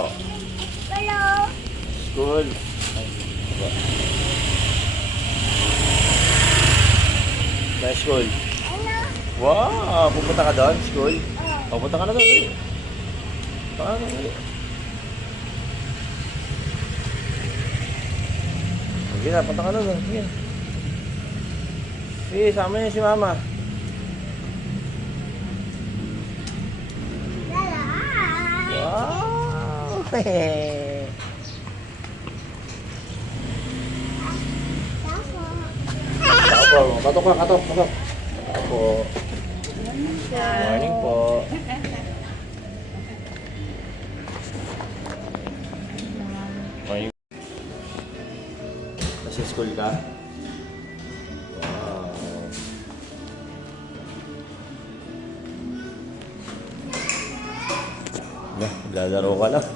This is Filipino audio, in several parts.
po? Hello. School. Ay, po. Sa school. Ano? Wow! Pupunta ka doon? School? Oh. Pupunta ka na doon. Dali. Punta ka na doon. Dali. Sige na, punta ka na doon. Sige. Sige, sama niya si mama. Lala. Wow! Tapo. Katok, katok ka, katok, katok. Kapo. Morning po. Morning. Nasa school ka? Wow. Lalaro ka lang.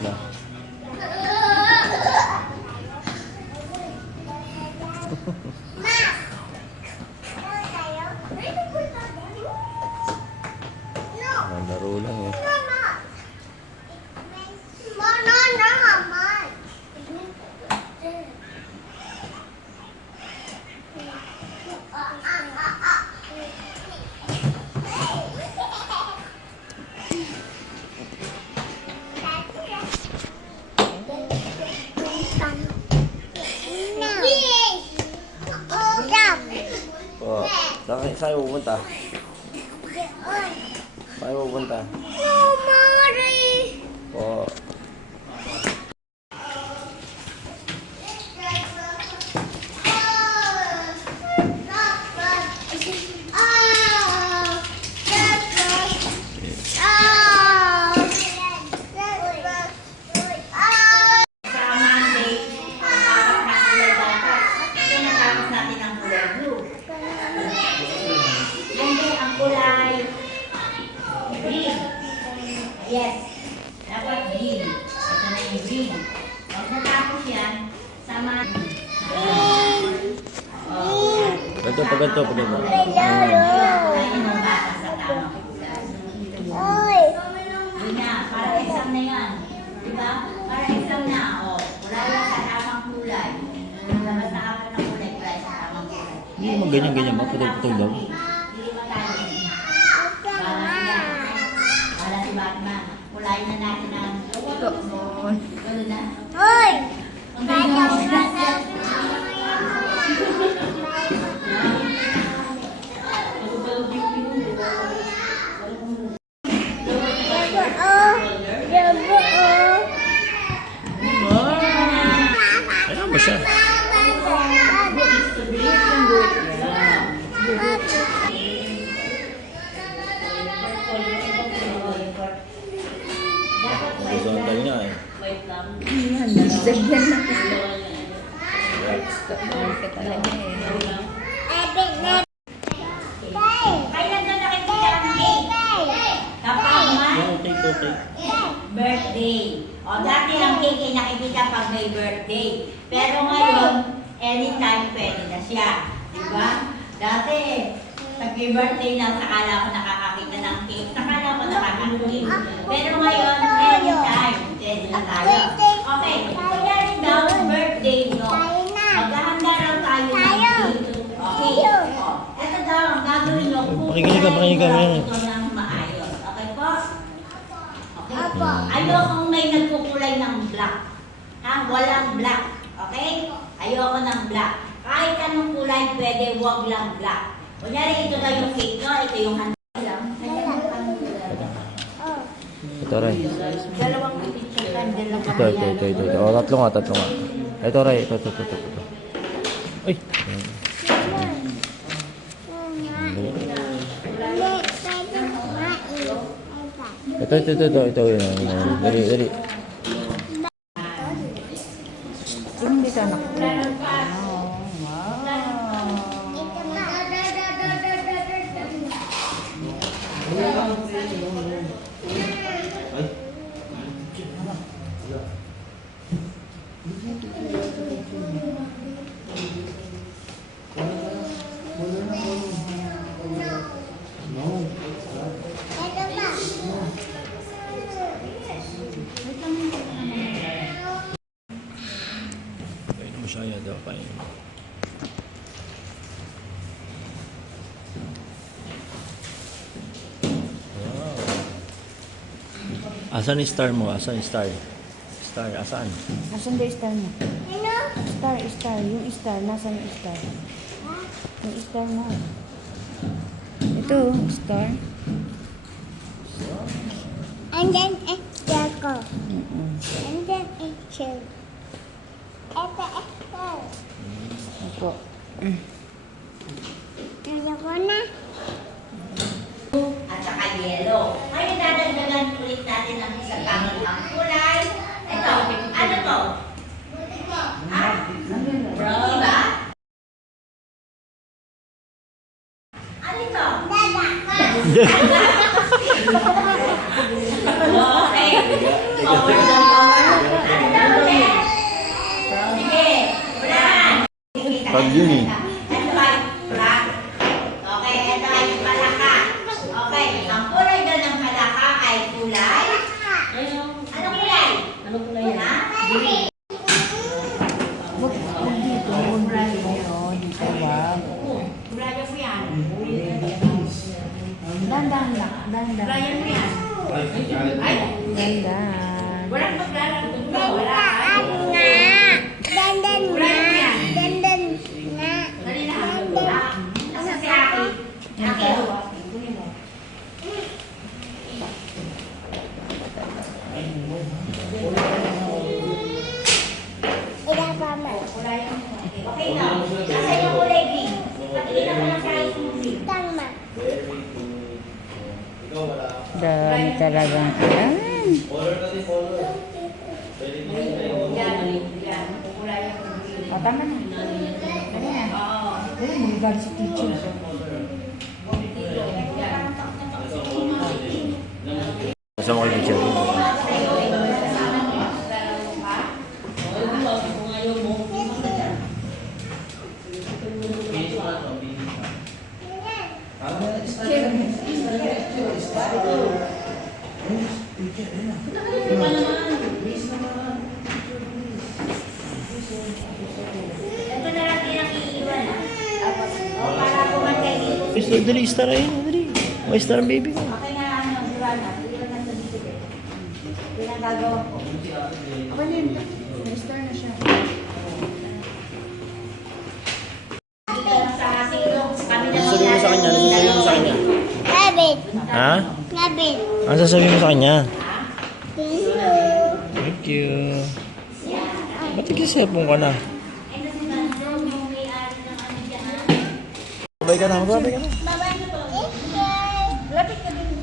Na. Lalaro lang eh. Po, saan kayo pupunta? Saan kayo pupunta? Po. Yes. Dapat green. Ito na yung green. Pag natapos yan, sama. Ganto, pag ganto, pag ganto. Ayun ang bata sa tamang kulay. Yun na, para exam na yan. Diba? Para exam na. O, wala lang sa tamang kulay. Labas na apat na kulay, kulay sa tamang kulay. Hindi mo ganyan-ganyan ba? Putol-putol daw. Hindi pa tayo. Para si Batman. Kulayin na natin ang gano'n na. Hoy! Ang gano'n na. Ayan ba siya? Horizontal niya eh. Kailan na nakikita ang cake? Kapag Okay. birthday. O dati ang cake ay nakikita pag may birthday. Pero ngayon, anytime pwede na siya. Diba? Dati, pag may birthday lang, sakala ko nakakakita ng cake. Sakala ko nakakakita. Pero ngayon, anytime pwede na tayo. Okay, kunyari daw, birthday nyo. Maghahanda raw tayo ng cake. Okay. O, eto daw ang gagawin nyo. Pakikinig ka. Ito ng maayos. Okay po? Okay. Ayokong may nagkukulay ng black. Ha? Walang black. Okay? Ayoko ng black. Kahit anong kulay pwede, wag lang black. Kunyari, ito na yung cake, no? Ito yung handa lang. Ito, Ray. Dalawang picture kan, Ito. O, tatlo nga. Ito, Ray. Ito. Ay! Ito. Dali. Hindi ka nakuha. Wow. Kaya daw, kaya. Wow. Asan yung star mo? Asan yung star? Star, asan? Nasaan ba yung star mo? Ano? Star. Yung star. Nasaan yung star? Yung star mo. Ito, star. And then it's circle. Mm-mm. And then it's shield. Ito, ito. Opo. Ano ko na? At saka yellow. Ngayon dadagdagan ulit natin ng isang gamit ang kulay. Ito, ano to? Ha? Brown ba? Ano ito? Okay. Over lang, over. Ano daw ulit? Sige, brown. Pag yun eh. Ito ay brown. Okay, ito ay palaka. Okay, ang kulay daw ng palaka ay kulay. Anong kulay? Anong kulay yan? Huwag dito. Huwag dito. Dito wag. Kulay mo yan. Dandan lang. Dandan. Kulay mo yan. Ay, Dandan. walang maglalaro dito. Wala. Ano nga? Dandan nga. Dandan nga. Dali na. Nasa si Aki. Aki. Kunin mo. Ila pa ma. Kulay mo. Okay na. Nasa yung kulay green. Patingin naman ang size mo green. Tama. Dami talagang yan. Yan. Yan. Kulay yung green. O, tama na. Ano yan? Oo. Dali, mag-igal si teacher. Kasama ko yung teacher. Ito na lang din ang iiwan. O, para kumantay dito. Dali, star ayun. Dali. May star ang baby ko. Okay nga, ano, iwan na. Iwan na sa dito. Yun ang gagawa ko. Okay na yun. May star na siya. Dito lang sa silong. Kami na Sasabihin mo sa kanya, ano sasabihin mo sa kanya? Rabbit. Ha? Rabbit. Ano sasabihin mo sa kanya? Thank you. Thank you. Ba't nag-cellphone ka na? Babay ka na, magbabay ka na. Bye-bye. Lapit ka din